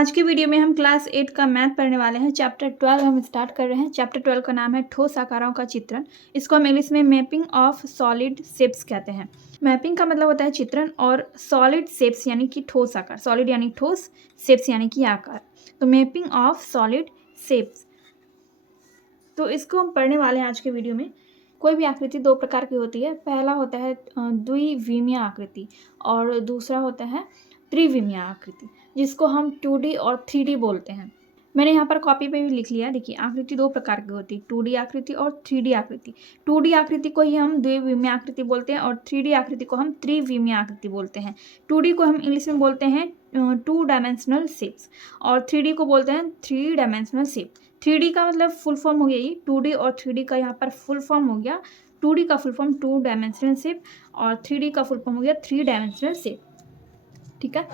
आज की वीडियो में हम क्लास 8 का मैथ पढ़ने वाले हैं। चैप्टर 12 हम स्टार्ट कर रहे हैं। चैप्टर 12 का नाम है ठोस आकारों का चित्रण। इसको हम इंग्लिश में मैपिंग ऑफ सॉलिड शेप्स कहते हैं। मैपिंग का मतलब होता है चित्रण और सॉलिड शेप्स यानी कि ठोस आकार। सॉलिड यानी ठोस, शेप्स यानी कि आकार। तो मैपिंग ऑफ सॉलिड शेप्स, तो इसको हम पढ़ने वाले हैं आज के वीडियो में। कोई भी आकृति दो प्रकार की होती है। पहला होता है द्विविमीय आकृति और दूसरा होता है त्रिविमीय आकृति, जिसको हम 2D और 3D बोलते हैं। मैंने यहाँ पर कॉपी पे भी लिख लिया। देखिए, आकृति दो प्रकार की होती है, 2D आकृति और 3D आकृति। 2D आकृति को ही हम द्विविमीय आकृति बोलते हैं और 3D आकृति को हम त्रिविमीय आकृति बोलते हैं। 2D को हम इंग्लिश में बोलते हैं 2 डायमेंशनल शेप्स और 3D को बोलते हैं 3 डायमेंशनल शेप। 3D का मतलब फुल फॉर्म हो गया ये, 2D और 3D का यहाँ पर फुल फॉर्म हो गया। 2D का फुल फॉर्म 2 डायमेंशनल शेप और 3D का फुल फॉर्म हो गया 3 डायमेंशनल शेप। ठीक है,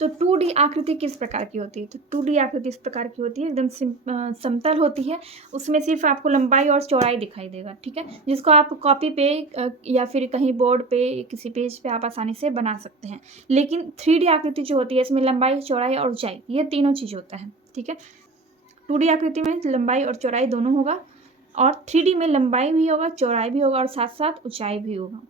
तो 2D आकृति किस प्रकार की होती है? तो 2D आकृति इस प्रकार की होती है, एकदम समतल होती है। उसमें सिर्फ आपको लंबाई और चौड़ाई दिखाई देगा। ठीक है, जिसको आप कॉपी पे या फिर कहीं बोर्ड पे किसी पेज पे आप आसानी से बना सकते हैं। लेकिन 3D आकृति जो होती है, इसमें लंबाई, चौड़ाई और ऊंचाई, ये तीनों चीज़ होता है। ठीक है, 2D आकृति में लंबाई और चौड़ाई दोनों होगा और 3D में लंबाई भी होगा, चौड़ाई भी होगा और साथ साथ ऊंचाई भी होगा।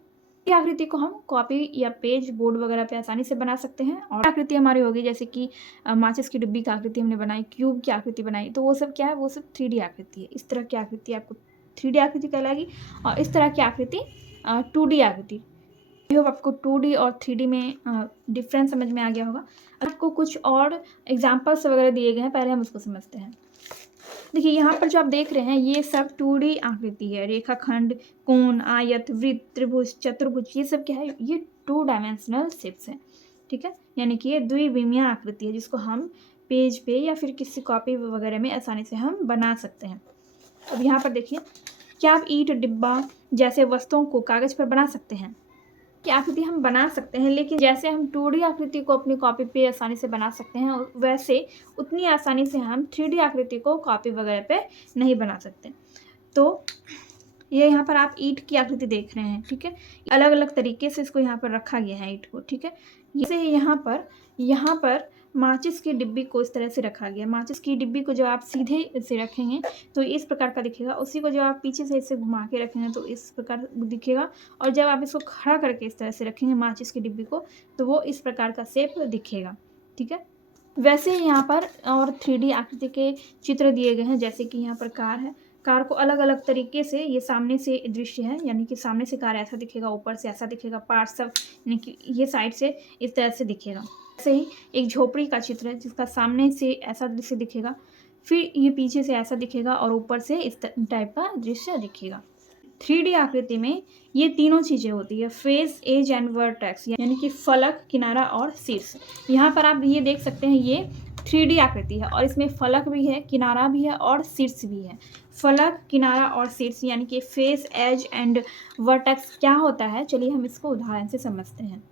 ये आकृति को हम कॉपी या पेज, बोर्ड वगैरह पे आसानी से बना सकते हैं। और आकृति हमारी होगी जैसे कि माचिस की डिब्बी की आकृति हमने बनाई, क्यूब की आकृति बनाई, तो वो सब क्या है? वो सब 3D आकृति है। इस तरह की आकृति आपको 3D आकृति कहलाएगी और इस तरह की आकृति 2D आकृति। आई होप आपको 2D और 3D में डिफरेंस समझ में आ गया होगा। आपको कुछ और एग्जाम्पल्स वगैरह दिए गए हैं, पहले हम उसको समझते हैं। देखिए, यहाँ पर जो आप देख रहे हैं ये सब 2D आकृति है। रेखाखंड, कोण, आयत, वृत्त, त्रिभुज, चतुर्भुज, ये सब क्या है? ये 2 डायमेंशनल शेप्स हैं। ठीक है, यानी कि ये द्विविमीय आकृति है, जिसको हम पेज पे या फिर किसी कॉपी वगैरह में आसानी से हम बना सकते हैं। अब यहाँ पर देखिए, क्या आप ईंट, डिब्बा जैसे वस्तुओं को कागज पर बना सकते हैं? की आकृति हम बना सकते हैं, लेकिन जैसे हम 2D आकृति को अपनी कॉपी पे आसानी से बना सकते हैं, वैसे उतनी आसानी से हम 3D आकृति को कॉपी वगैरह पे नहीं बना सकते। तो ये यहाँ पर आप ईंट की आकृति देख रहे हैं। ठीक है, अलग अलग तरीके से इसको यहाँ पर रखा गया है ईंट को। ठीक है, जैसे यहाँ पर माचिस की डिब्बी को इस तरह से रखा गया। माचिस की डिब्बी को जब आप सीधे से रखेंगे तो इस प्रकार का दिखेगा, उसी को जब आप पीछे से इसे घुमा के रखेंगे तो इस प्रकार दिखेगा, और जब आप इसको खड़ा करके इस तरह से रखेंगे माचिस की डिब्बी को, तो वो इस प्रकार का शेप दिखेगा। ठीक है, वैसे यहाँ पर और 3D आकृति के चित्र दिए गए हैं। जैसे कि यहाँ पर कार है, कार को अलग अलग तरीके से, ये सामने से दृश्य है, यानी कि सामने से कार ऐसा दिखेगा, ऊपर से ऐसा दिखेगा, पार्ट सब यानी कि ये साइड से इस तरह से दिखेगा। ऐसे ही एक झोपड़ी का चित्र है, जिसका सामने से ऐसा दृश्य दिखेगा, फिर ये पीछे से ऐसा दिखेगा और ऊपर से इस टाइप का दृश्य दिखेगा। 3D आकृति में ये तीनों चीज़ें होती है, फेस, एज एंड वर्टेक्स, यानी कि फलक, किनारा और शीर्ष। यहाँ पर आप ये देख सकते हैं, ये 3D आकृति है और इसमें फलक भी है, किनारा भी है और शीर्ष भी है। फलक, किनारा और शीर्ष यानी कि फेस, एज एंड वर्टेक्स क्या होता है, चलिए हम इसको उदाहरण से समझते हैं।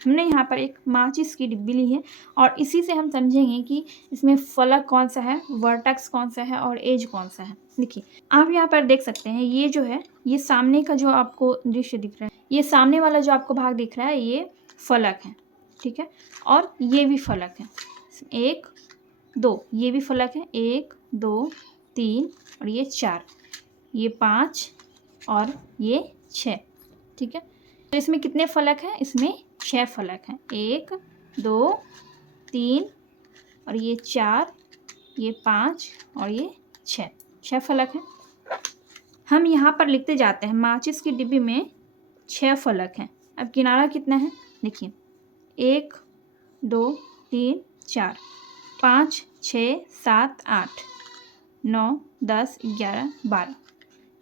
हमने यहाँ पर एक माचिस की डिब्बी ली है और इसी से हम समझेंगे कि इसमें फलक कौन सा है, वर्टेक्स कौन सा है और एज कौन सा है। देखिए, आप यहाँ पर देख सकते हैं, ये जो है, ये सामने का जो आपको दृश्य दिख रहा है, ये सामने वाला जो आपको भाग दिख रहा है, ये फलक है। ठीक है, और ये भी फलक है, 1 2, ये भी फलक है, 1 2 3 और ये 4, ये 5 और ये 6। ठीक है, तो इसमें कितने फलक हैं? इसमें 6 फलक हैं, 1 2 3 और ये 4, ये 5 और ये 6 फलक हैं। हम यहाँ पर लिखते जाते हैं, माचिस की डिब्बी में 6 फलक हैं। अब किनारा कितना है? देखिए, 1 2 3 4 5 6 7 8 9 10 11 12,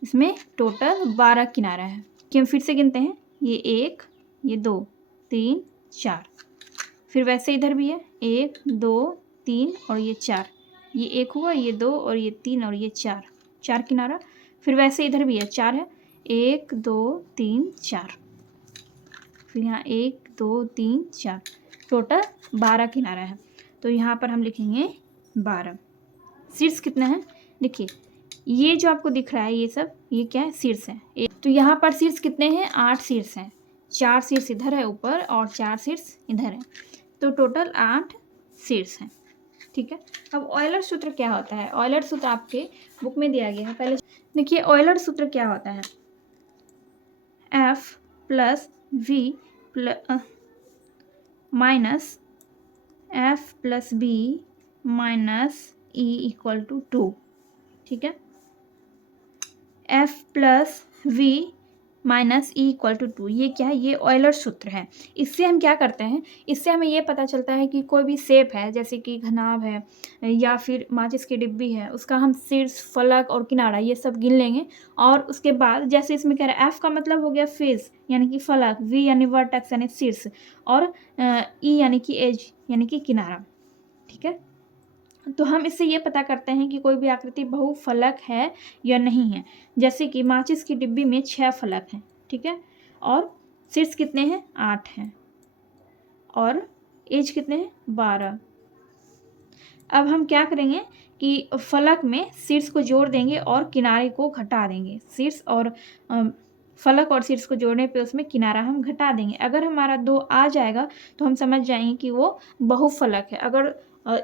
इसमें टोटल 12 किनारा है। कि हम फिर से गिनते हैं, ये 1, ये 2 3 4, फिर वैसे इधर भी है, 1 2 3 और ये 4, ये 1 हुआ, ये 2 और ये 3 और ये 4 किनारा। फिर वैसे इधर भी है, 4 है, 1 2 3 4, फिर यहाँ 1 2 3 4, टोटल 12 किनारा है। तो यहाँ पर हम लिखेंगे 12। शीर्ष कितना है? देखिए, ये जो आपको दिख रहा है, ये सब, ये क्या है? शीर्ष है। तो यहाँ पर शीर्ष कितने हैं? 8 शीर्ष हैं। 4 शीर्ष इधर है ऊपर और 4 शीर्ष इधर है। तो टोटल 8 शीर्ष हैं। ठीक है, अब ऑयलर सूत्र क्या होता है? ऑयलर सूत्र आपके बुक में दिया गया है। पहले देखिए ऑयलर सूत्र क्या होता है। F plus V minus F plus B minus E equal to 2। ठीक है, F plus V minus E equal to 2, ये क्या है? ये ऑयलर सूत्र है। इससे हम क्या करते हैं, इससे हमें ये पता चलता है कि कोई भी शेप है, जैसे कि घनाभ है या फिर माचिस की डिब्बी है, उसका हम शीर्ष, फलक और किनारा ये सब गिन लेंगे। और उसके बाद जैसे इसमें कह रहा है एफ का मतलब हो गया फेस यानी कि फलक, वी यानी वर्टेक्स यानी शीर्ष, और ई यानी कि एज यानी कि किनारा। ठीक है, तो हम इससे ये पता करते हैं कि कोई भी आकृति बहुफलक है या नहीं है। जैसे कि माचिस की डिब्बी में 6 फलक हैं। ठीक है, और शीर्ष कितने हैं? 8 हैं, और एज कितने हैं? 12। अब हम क्या करेंगे कि फलक में शीर्ष को जोड़ देंगे और किनारे को घटा देंगे। शीर्ष और फलक और शीर्ष को जोड़ने पे उसमें किनारा हम घटा देंगे। अगर हमारा 2 आ जाएगा तो हम समझ जाएंगे कि वो बहुफलक है। अगर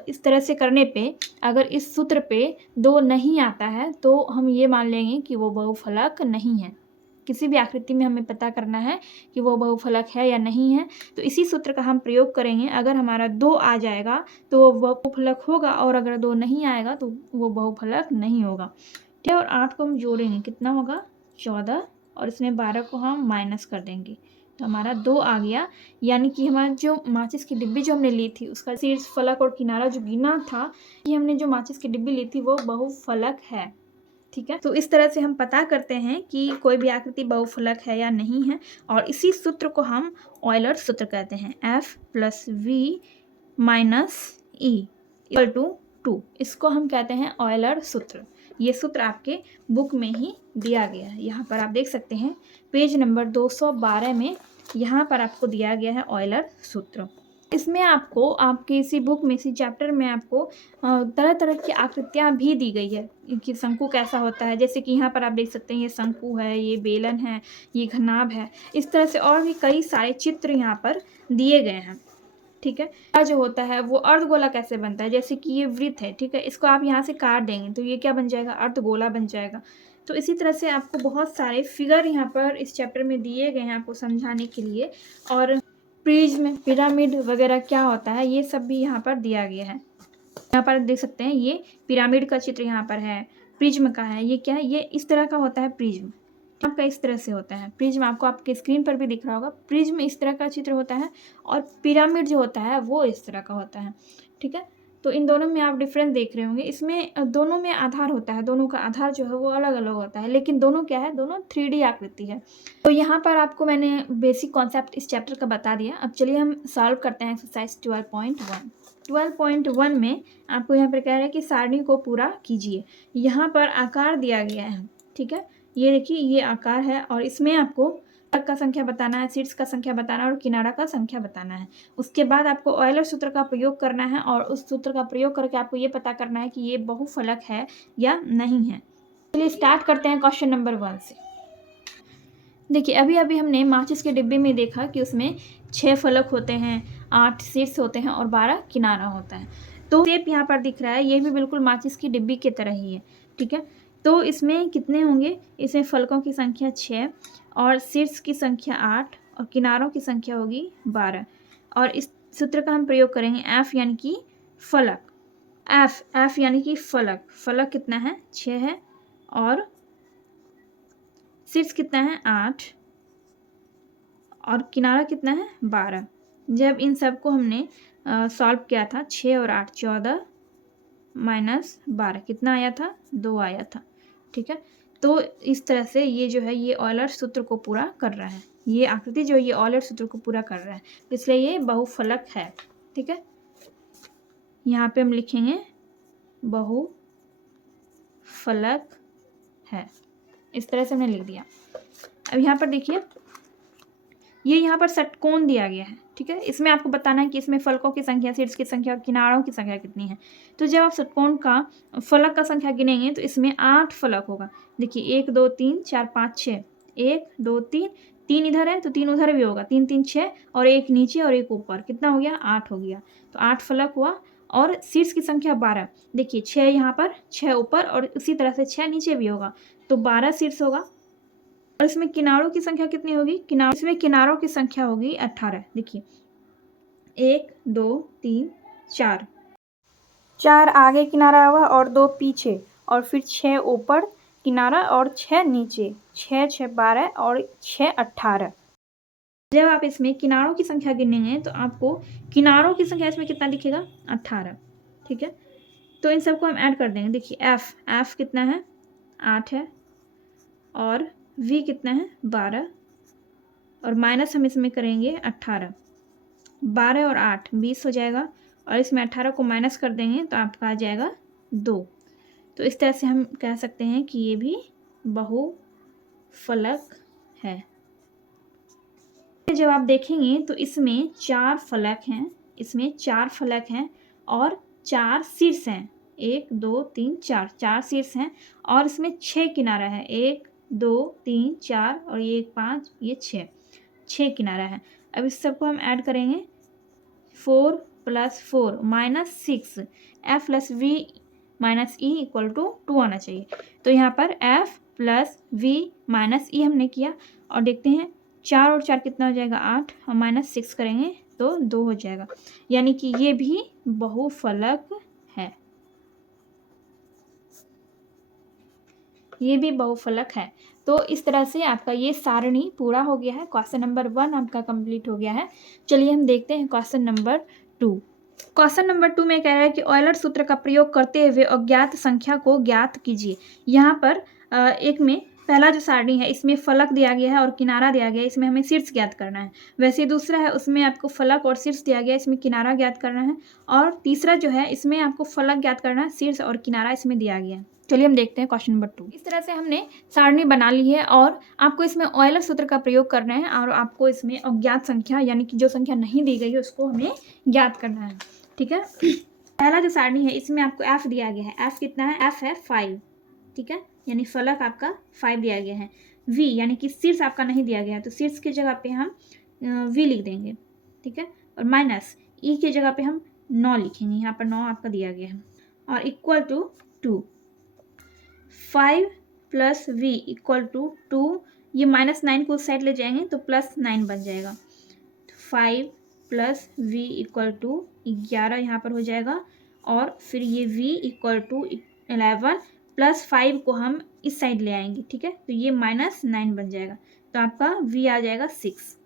इस तरह से करने पे, अगर इस सूत्र पे 2 नहीं आता है तो हम ये मान लेंगे कि वो बहुफलक नहीं है। किसी भी आकृति में हमें पता करना है कि वो बहुफलक है या नहीं है, तो इसी सूत्र का हम प्रयोग करेंगे। अगर हमारा 2 आ जाएगा तो वो बहुफलक होगा, और अगर 2 नहीं आएगा तो वो बहुफलक नहीं होगा। ठीक है, और 8 को हम जोड़ेंगे, कितना होगा? 14, और इसमें 12 को हम माइनस कर देंगे तो हमारा 2 आ गया। यानी कि हमारा जो माचिस की डिब्बी जो हमने ली थी उसका शीर्ष, फलक और किनारा जो गिना था, कि हमने जो माचिस की डिब्बी ली थी वो बहुफलक है। ठीक है, तो इस तरह से हम पता करते हैं कि कोई भी आकृति बहुफलक है या नहीं है, और इसी सूत्र को हम ऑयलर सूत्र कहते हैं। F plus V minus E equal to 2, इसको हम कहते हैं ऑयलर सूत्र। ये सूत्र आपके बुक में ही दिया गया है। यहाँ पर आप देख सकते हैं पेज नंबर 212 में यहाँ पर आपको दिया गया है ऑयलर सूत्र। इसमें आपको आपके इसी बुक में, इसी चैप्टर में आपको तरह तरह की आकृतियाँ भी दी गई है कि शंकु कैसा होता है। जैसे कि यहाँ पर आप देख सकते हैं ये शंकु है, ये बेलन है, ये घनाभ है। इस तरह से और भी कई सारे चित्र यहाँ पर दिए गए हैं। ठीक है, जो होता है वो अर्धगोला कैसे बनता है, जैसे कि ये वृत्त है। ठीक है, इसको आप यहाँ से काट देंगे तो ये क्या बन जाएगा? अर्धगोला बन जाएगा। तो इसी तरह से आपको बहुत सारे फिगर यहाँ पर इस चैप्टर में दिए गए हैं आपको समझाने के लिए। और प्रिज्म, पिरामिड वगैरह क्या होता है ये सब भी यहाँ पर दिया गया है। यहाँ पर देख सकते हैं ये पिरामिड का चित्र यहाँ पर है, प्रिज्म का है। ये क्या है? ये इस तरह का होता है प्रिज्म, आपका इस तरह से होता है प्रिज्म। आपको आपके स्क्रीन पर भी दिख रहा होगा, प्रिज्म इस तरह का चित्र होता है, और पिरामिड जो होता है वो इस तरह का होता है। ठीक है, तो इन दोनों में आप डिफरेंस देख रहे होंगे। इसमें दोनों में आधार होता है, दोनों का आधार जो है वो अलग अलग होता है, लेकिन दोनों क्या है? दोनों 3D आकृति है। तो यहाँ पर आपको मैंने बेसिक कॉन्सेप्ट इस चैप्टर का बता दिया। अब चलिए हम सॉल्व करते हैं एक्सरसाइज 12.1। 12.1 में आपको यहाँ पर कह रहा है कि सारणी को पूरा कीजिए। यहाँ पर आकार दिया गया है। ठीक है, ये देखिए ये आकार है, और इसमें आपको फलक का संख्या बताना है, शीर्ष का संख्या बताना है, और किनारा का संख्या बताना है। उसके बाद आपको ऑयलर सूत्र का प्रयोग करना है, और उस सूत्र का प्रयोग करके आपको ये पता करना है कि ये बहुफलक है या नहीं है। चलिए स्टार्ट करते हैं क्वेश्चन नंबर 1 से। देखिए अभी अभी हमने माचिस के डिब्बे में देखा कि उसमें 6 फलक होते हैं, 8 शीर्ष होते हैं और 12 किनारा होता है। तो शेप यहाँ पर दिख रहा है, ये भी बिल्कुल माचिस की डिब्बी की तरह ही है। ठीक है, तो इसमें कितने होंगे? इसमें फलकों की संख्या 6, और शीर्ष की संख्या 8, और किनारों की संख्या होगी 12। और इस सूत्र का हम प्रयोग करेंगे F यानी कि फलक। F यानी कि फलक। फलक कितना है? 6 है, और शीर्ष कितना है? 8, और किनारा कितना है? 12। जब इन सब को हमने सॉल्व किया था, 6 और 8 14 माइनस 12 कितना आया था? 2 आया था। ठीक है, तो इस तरह से ये जो है ये ऑयलर सूत्र को पूरा कर रहा है। ये आकृति जो है ये ऑयलर सूत्र को पूरा कर रहा है, इसलिए ये बहुफलक है। ठीक है, यहाँ पे हम लिखेंगे बहुफलक है, इस तरह से हमने लिख दिया। अब यहाँ पर देखिए ये यहाँ पर षटकोण दिया गया है। ठीक है, इसमें आपको बताना है कि इसमें फलकों की संख्या, शीर्ष की संख्या और किनारों की संख्या कितनी है। तो जब आप षटकोण का फलक का संख्या गिनेंगे तो इसमें 8 फलक होगा। देखिए 1 2 3 4 5 6, 1 2 3 3 इधर है तो 3 उधर भी होगा, 3 3 6 और एक नीचे और एक ऊपर, कितना हो गया 8 हो गया। तो 8 फलक हुआ और शीर्ष की संख्या 12। देखिए 6 यहाँ पर, 6 ऊपर और उसी तरह से 6 नीचे भी होगा, तो 12 शीर्ष होगा। और इसमें किनारों की संख्या कितनी होगी, इसमें किनारों की संख्या होगी 18। देखिए 1 2 3 4, 4 आगे किनारा हुआ और 2 पीछे, और फिर 6 ऊपर किनारा और 6 नीचे, 6 6 12 और 6 18। जब आप इसमें किनारों की संख्या गिनेंगे तो आपको किनारों की संख्या इसमें कितना दिखेगा 18। ठीक है, तो इन सबको हम ऐड कर देंगे। देखिए एफ कितना है 8 है, और वी कितना है 12, और माइनस हम इसमें करेंगे 18। 12 और 8 20 हो जाएगा, और इसमें 18 को माइनस कर देंगे तो आपका आ जाएगा 2। तो इस तरह से हम कह सकते हैं कि ये भी बहुफलक है। जब आप देखेंगे तो इसमें 4 फलक हैं, इसमें 4 फलक हैं और 4 शीर्ष हैं। 1 2 3 4, 4 शीर्ष हैं, और इसमें 6 किनारा है। 1 2 3 4 और ये 5, ये 6 किनारा है। अब इस सबको हम ऐड करेंगे। 4 + 4 -6, F plus V minus E equal to 2 आना चाहिए। तो यहाँ पर F plus V minus E हमने किया, और देखते हैं 4 और 4 कितना हो जाएगा 8, और -6 करेंगे तो 2 हो जाएगा, यानी कि ये भी बहुफलक है। ये भी बहुफलक है। तो इस तरह से आपका ये सारणी पूरा हो गया है। क्वेश्चन नंबर 1 आपका कंप्लीट हो गया है। चलिए हम देखते हैं क्वेश्चन नंबर 2। क्वेश्चन नंबर 2 में कह रहा है कि ऑयलर सूत्र का प्रयोग करते हुए अज्ञात संख्या को ज्ञात कीजिए। यहाँ पर एक में पहला जो सारणी है इसमें फलक दिया गया है और किनारा दिया गया है, इसमें हमें शीर्ष ज्ञात करना है। वैसे दूसरा है उसमें आपको फलक और शीर्ष दिया गया है, इसमें किनारा ज्ञात करना है। और तीसरा जो है इसमें आपको फलक ज्ञात करना है, शीर्ष और किनारा इसमें दिया गया है। चलिए हम देखते हैं क्वेश्चन नंबर 2। इस तरह से हमने सारणी बना ली है, और आपको इसमें ऑयलर सूत्र का प्रयोग करना है, और आपको इसमें अज्ञात संख्या यानी कि जो संख्या नहीं दी गई है उसको हमें ज्ञात करना है। ठीक है, पहला जो सारणी है इसमें आपको एफ दिया गया है। एफ कितना है, एफ है 5। ठीक है, यानी फलक आपका 5 दिया गया है। वी यानी कि शीर्ष आपका नहीं दिया गया है, तो शीर्ष की जगह पे हम वी लिख देंगे। ठीक है, और माइनस ई की जगह पे हम 9 लिखेंगे, यहाँ पर 9 आपका दिया गया है, और equal to 2। 5 + v equal to 2, ये -9 को उस साइड ले जाएंगे तो +9 बन जाएगा। 5 + v इक्वल टू 11 यहाँ पर हो जाएगा, और फिर ये v इक्वल टू 11 + 5 को हम इस साइड ले आएंगे। ठीक है, तो ये -9 बन जाएगा, तो आपका v आ जाएगा 6।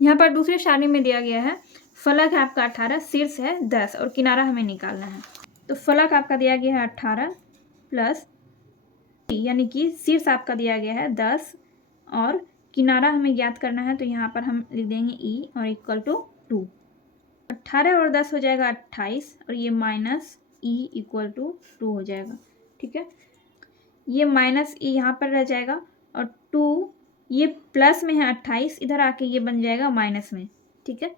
यहाँ पर दूसरे सारणी में दिया गया है फलक है आपका 18, शीर्ष है 10 और किनारा हमें निकालना है। तो फलक आपका दिया गया है 18 प्लस यानी कि शीर्ष आपका दिया गया है 10 और किनारा हमें ज्ञात करना है, तो यहाँ पर हम लिख देंगे ई और इक्वल टू 2। 18 और 10 हो जाएगा 28, और ये माइनस ई इक्वल टू 2 हो जाएगा। ठीक है, ये माइनस ई यहाँ पर रह जाएगा, और 2 ये प्लस में है 28, इधर आके ये बन जाएगा माइनस में। ठीक है,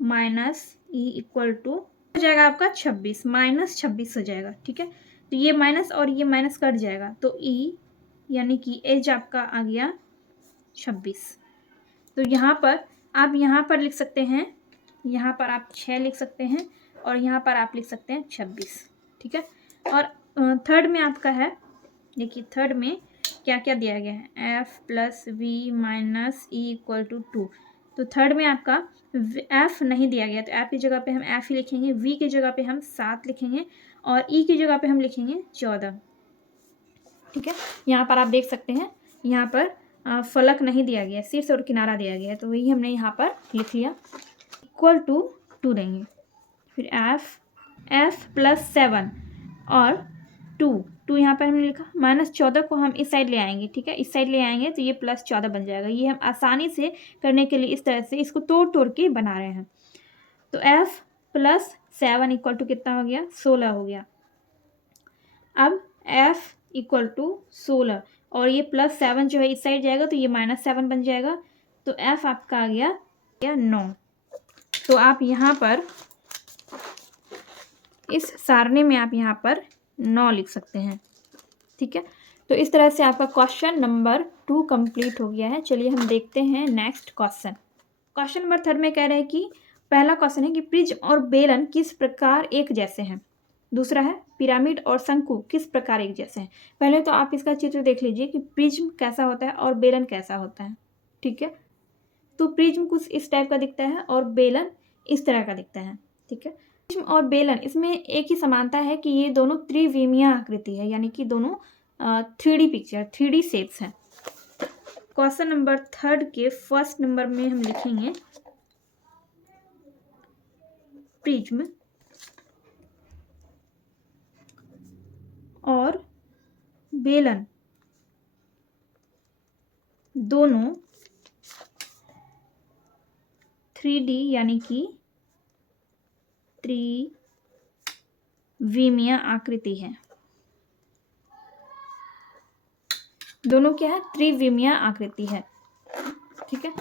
माइनस ई इक्वल टू हो जाएगा आपका 26, -26 हो जाएगा। ठीक है, तो ये माइनस और ये माइनस कट जाएगा, तो ई यानी कि एज आपका आ गया 26। तो यहाँ पर आप लिख सकते हैं, यहाँ पर आप 6 लिख सकते हैं, और यहाँ पर आप लिख सकते हैं 26। ठीक है, और थर्ड में आपका है, देखिए थर्ड में क्या क्या दिया गया है, F plus V minus E equal to 2। तो थर्ड में आपका एफ नहीं दिया गया, तो एफ की जगह पे हम एफ ही लिखेंगे, वी की जगह पे हम 7 लिखेंगे, और ई की जगह पे हम लिखेंगे 14। ठीक है, यहाँ पर आप देख सकते हैं, यहाँ पर फलक नहीं दिया गया, शीर्ष और किनारा दिया गया है, तो वही हमने यहाँ पर लिख लिया। इक्वल टू 2 देंगे, फिर एफ प्लस 7 और 2 यहाँ पर हमने लिखा, -14 को हम इस साइड ले आएंगे। ठीक है, इस साइड ले आएंगे तो ये +14 बन जाएगा। ये हम आसानी से करने के लिए इस तरह से इसको तोड़ तोड़ के बना रहे हैं। तो एफ प्लस 7 इक्वल टू कितना हो गया, 16 हो गया। अब एफ इक्वल टू 16, और ये +7 जो है इस साइड जाएगा तो ये -7 बन जाएगा, तो एफ आपका आ गया 9। तो आप यहाँ पर इस सारणी में आप यहाँ पर 9 लिख सकते हैं। ठीक है, तो इस तरह से आपका क्वेश्चन नंबर 2 कंप्लीट हो गया है। चलिए हम देखते हैं नेक्स्ट क्वेश्चन। क्वेश्चन नंबर 3 में कह रहे हैं कि पहला क्वेश्चन है कि प्रिज्म और बेलन किस प्रकार एक जैसे हैं। दूसरा है पिरामिड और शंकु किस प्रकार एक जैसे हैं। पहले तो आप इसका चित्र देख लीजिए कि प्रिज्म कैसा होता है और बेलन कैसा होता है। ठीक है, तो प्रिज्म कुछ इस टाइप का दिखता है और बेलन इस तरह का दिखता है। ठीक है, प्रिज्म और बेलन इसमें एक ही समानता है कि ये दोनों त्रिविमीय आकृति है, यानी कि दोनों 3D पिक्चर 3D शेप्स हैं। क्वेश्चन नंबर 3 के फर्स्ट नंबर में हम लिखेंगे प्रिज्म और बेलन दोनों 3D यानी कि त्रिविमीय आकृति है। दोनों क्या है, त्रिविमीय आकृति है। ठीक है,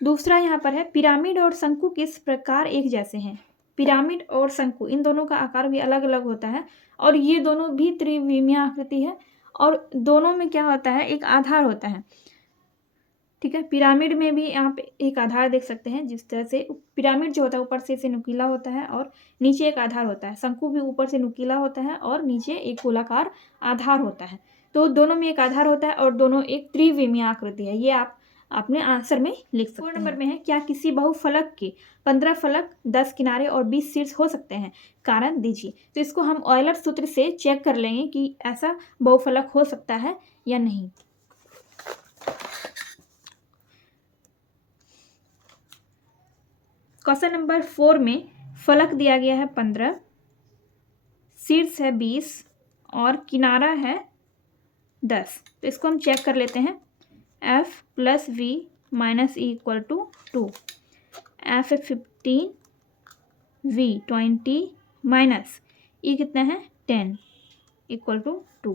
दूसरा यहाँ पर है पिरामिड और शंकु किस प्रकार एक जैसे हैं। पिरामिड और शंकु इन दोनों का आकार भी अलग अलग होता है और ये दोनों भी त्रिविमीय आकृति है और दोनों में क्या होता है, एक आधार होता है। ठीक है, पिरामिड में भी आप एक आधार देख सकते हैं, जिस तरह से पिरामिड जो होता है ऊपर से इसे नुकीला होता है और नीचे एक आधार होता है। शंकु भी ऊपर से नुकीला होता है और नीचे एक गोलाकार आधार होता है। तो दोनों में एक आधार होता है और दोनों एक त्रिविमीय आकृति है। ये आप अपने आंसर में लिख सकते हैं। 4 नंबर में है क्या किसी बहुफलक के 15 फलक 10 किनारे और 20 शीर्ष हो सकते हैं, कारण दीजिए। तो इसको हम ऑयलर सूत्र से चेक कर लेंगे कि ऐसा बहुफलक हो सकता है या नहीं। क्वेश्चन नंबर 4 में फलक दिया गया है 15, शीर्ष है 20 और किनारा है 10। तो इसको हम चेक कर लेते हैं। F + V - E = 2, F 15, V 20 minus E कितना है 10 = 2।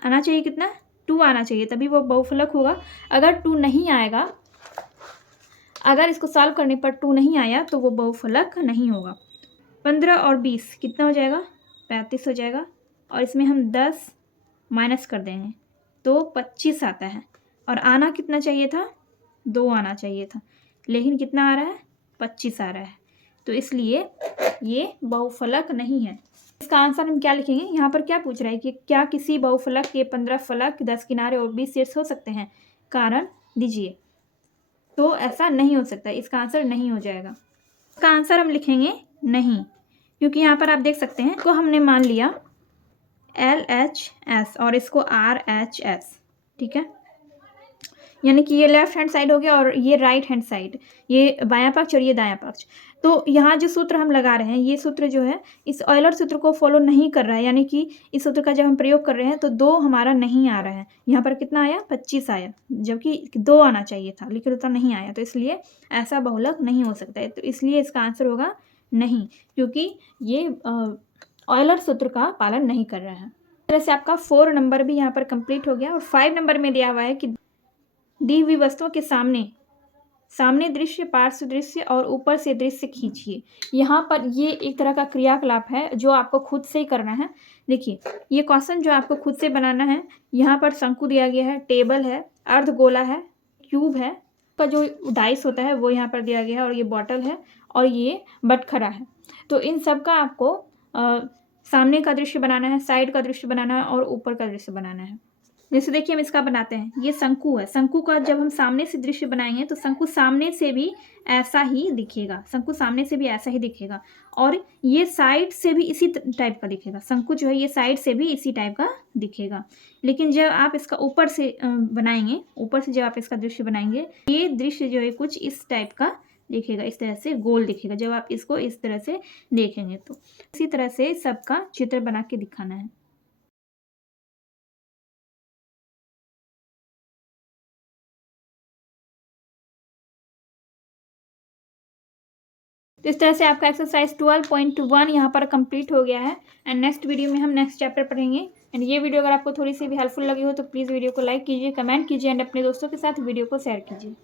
आना चाहिए कितना, 2 आना चाहिए, तभी वो बहुफलक होगा। अगर 2 नहीं आएगा, अगर इसको सॉल्व करने पर 2 नहीं आया तो वो बहुफलक नहीं होगा। 15 और 20 कितना हो जाएगा, 35 हो जाएगा और इसमें हम 10 माइनस कर देंगे तो 25 आता है। और आना कितना चाहिए था, 2 आना चाहिए था, लेकिन कितना आ रहा है, 25 आ रहा है। तो इसलिए ये बहुफलक नहीं है। इसका आंसर हम क्या लिखेंगे, यहाँ पर क्या पूछ रहा है कि क्या किसी बहुफलक के 15 फलक 10 किनारे और 20 शीर्ष हो सकते हैं, कारण दीजिए। तो ऐसा नहीं हो सकता, इसका आंसर नहीं हो जाएगा। इसका आंसर हम लिखेंगे नहीं, क्योंकि यहाँ पर आप देख सकते हैं को हमने मान लिया LHS और इसको RHS। ठीक है, यानी कि ये लेफ्ट हैंड साइड हो गया और ये राइट हैंड साइड, ये बायां पक्ष और ये दायां पक्ष। तो यहाँ जो सूत्र हम लगा रहे हैं, ये सूत्र जो है इस ऑयलर सूत्र को फॉलो नहीं कर रहा है, यानी कि इस सूत्र का जब हम प्रयोग कर रहे हैं तो 2 हमारा नहीं आ रहा है। यहाँ पर कितना आया, 25 आया, जबकि 2 आना चाहिए था, लेकिन उतना नहीं आया। तो इसलिए ऐसा बहुलक नहीं हो सकता है। तो इसलिए इसका आंसर होगा नहीं, क्योंकि ये ऑयलर सूत्र का पालन नहीं कर रहा है। इस तरह से आपका 4 नंबर भी यहाँ पर कंप्लीट हो गया। और 5 नंबर में दिया हुआ है कि दी हुई वस्तुओं के सामने दृश्य, पार्श्व दृश्य और ऊपर से दृश्य खींचिए। यहाँ पर ये एक तरह का क्रियाकलाप है जो आपको खुद से ही करना है। देखिए, ये क्वेश्चन जो आपको खुद से बनाना है, यहाँ पर शंकु दिया गया है, टेबल है, अर्धगोला है, क्यूब है, का जो डाइस होता है वो यहाँ पर दिया गया है, और ये बॉटल है और ये बटखरा है। तो इन सब का आपको सामने का दृश्य बनाना है, साइड का दृश्य बनाना है और ऊपर का दृश्य बनाना है। जैसे देखिए हम इसका बनाते हैं, ये शंकु है। शंकु का जब हम सामने से दृश्य बनाएंगे तो शंकु सामने से भी ऐसा ही दिखेगा, शंकु सामने से भी ऐसा ही दिखेगा, और ये साइड से भी इसी टाइप का दिखेगा। शंकु जो है ये साइड से भी इसी टाइप का दिखेगा। लेकिन जब आप इसका ऊपर से बनाएंगे, ऊपर से जब आप इसका दृश्य बनाएंगे, ये दृश्य जो है कुछ इस टाइप का दिखेगा, इस तरह से गोल दिखेगा जब आप इसको इस तरह से देखेंगे। तो इसी तरह से सबका चित्र बना के दिखाना है। तो इस तरह से आपका एक्सरसाइज 12.1 यहाँ पर कंप्लीट हो गया है। एंड नेक्स्ट वीडियो में हम नेक्स्ट चैप्टर पढ़ेंगे। एंड ये वीडियो अगर आपको थोड़ी सी भी हेल्पफुल लगी हो तो प्लीज़ वीडियो को लाइक कीजिए, कमेंट कीजिए एंड अपने दोस्तों के साथ वीडियो को शेयर कीजिए।